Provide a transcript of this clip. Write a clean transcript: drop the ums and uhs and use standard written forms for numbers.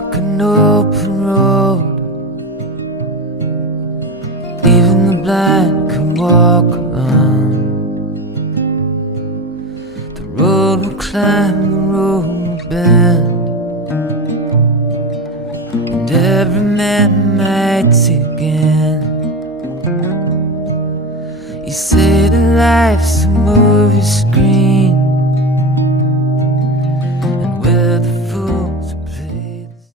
walk an open road. Even the blind can walk alone. The road will climb, the road will bend, and every man might see again. You say that life's a movie screen,